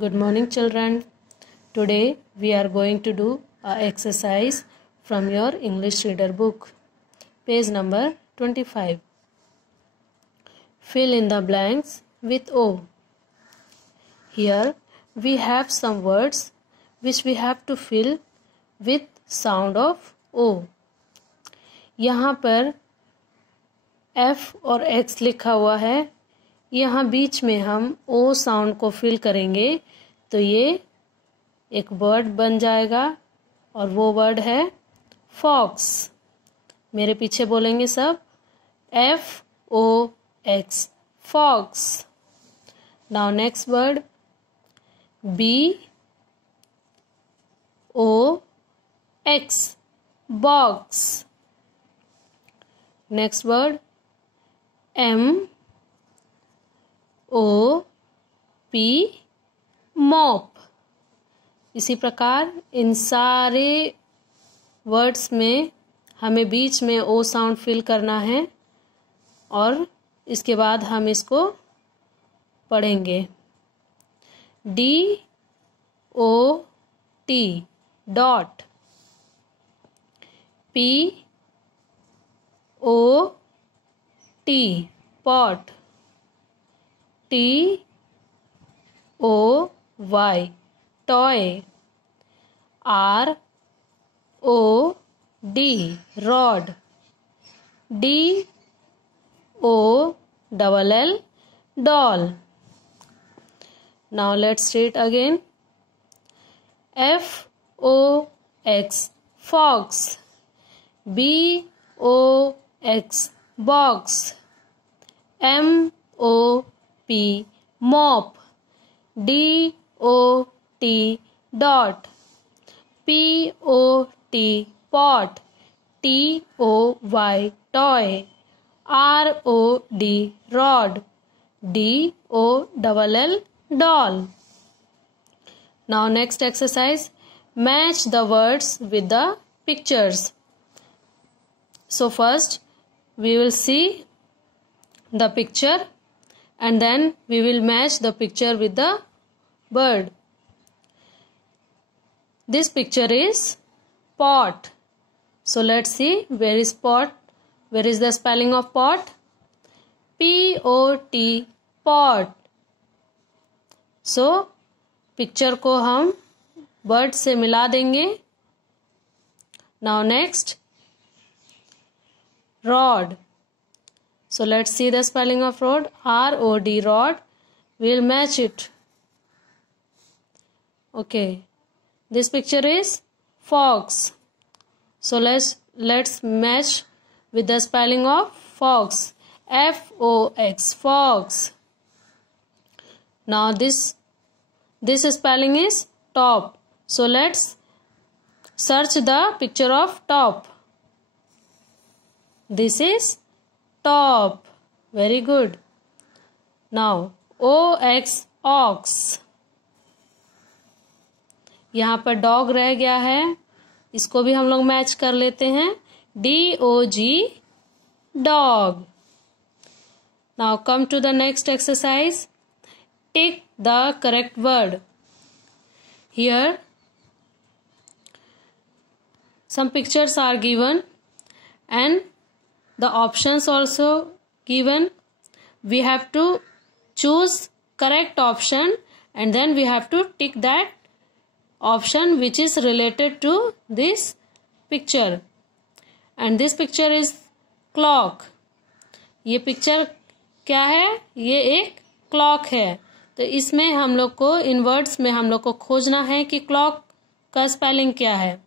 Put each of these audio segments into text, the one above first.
Good morning, children. Today we are going to do an exercise from your English reader book, page number 25. Fill in the blanks with O. Here we have some words which we have to fill with sound of O. यहाँ पर F और X लिखा हुआ है. यहाँ बीच में हम O sound को फिल करेंगे तो ये एक वर्ड बन जाएगा और वो वर्ड है फॉक्स. मेरे पीछे बोलेंगे सब FOX fox. Now next word BOX box. Next word MOP mop. इसी प्रकार इन सारे वर्ड्स में हमें बीच में ओ साउंड फिल करना है और इसके बाद हम इसको पढ़ेंगे. DOT dot. POT pot. TOY toy. ROD rod. DOLL doll. Now let's read again. FOX fox. BOX box. MOP mop. DOT dot. POT pot. TOY toy. ROD rod. DOLL doll. Now next exercise, match the words with the pictures. So first we will see the picture and then we will match the picture with the bird. This picture is pot. So let's see where is pot. Where is the spelling of pot? POT pot. So picture को हम bird से मिला देंगे. Now next rod. So let's see the spelling of rod. ROD rod. We'll match it. Okay. This picture is fox. So let's match with the spelling of fox. FOX fox. Now this spelling is top. So let's search the picture of top. This is top. Very good. Now OX ox. यहाँ पर dog रह गया है, इसको भी हम लोग match कर लेते हैं. DOG dog. Now come to the next exercise. Tick the correct word. Here some pictures are given and the options also given. We have to choose correct option and then we have to tick that option which is related to this picture. And this picture is clock. ये picture क्या है? ये एक clock है. तो इसमें हम लोग को इन वर्ड्स में हम लोग को खोजना है कि क्लॉक का स्पेलिंग क्या है.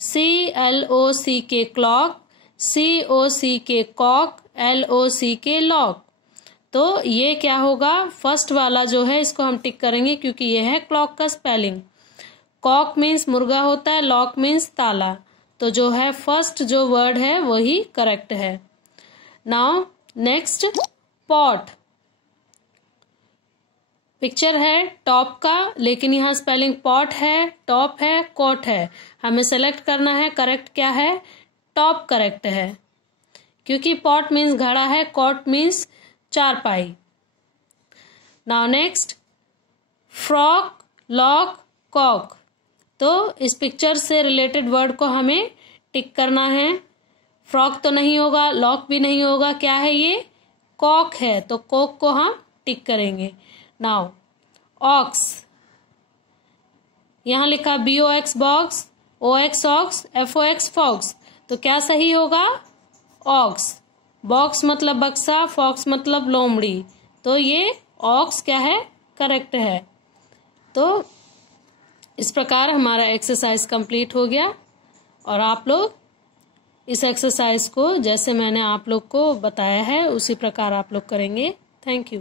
CLOCK clock. COCK cock. LOCK lock. तो ये क्या होगा? फर्स्ट वाला जो है इसको हम टिक करेंगे क्योंकि ये है क्लॉक का स्पेलिंग. कॉक मीन्स मुर्गा होता है, लॉक मीन्स ताला. तो जो है फर्स्ट जो वर्ड है वही करेक्ट है. Now next pot. पिक्चर है टॉप का लेकिन यहाँ स्पेलिंग पॉट है, टॉप है, कोट है. हमें सेलेक्ट करना है करेक्ट क्या है. टॉप करेक्ट है क्योंकि पॉट मीन्स घड़ा है, कोट मीन्स चारपाई. Now next frock, lock, cock. तो इस पिक्चर से रिलेटेड वर्ड को हमें टिक करना है। फ्रॉक तो नहीं होगा, लॉक भी नहीं होगा, क्या है ये? कॉक है, तो कॉक को हम टिक करेंगे। नाउ ऑक्स, यहां लिखा BOX box, OX ox, FOX fox, तो क्या सही होगा? ऑक्स। बॉक्स मतलब बक्सा, फॉक्स मतलब लोमड़ी, तो ये ऑक्स क्या है? करेक्ट है। तो इस प्रकार हमारा एक्सरसाइज कंप्लीट हो गया और आप लोग इस एक्सरसाइज को जैसे मैंने आप लोग को बताया है उसी प्रकार आप लोग करेंगे। Thank you.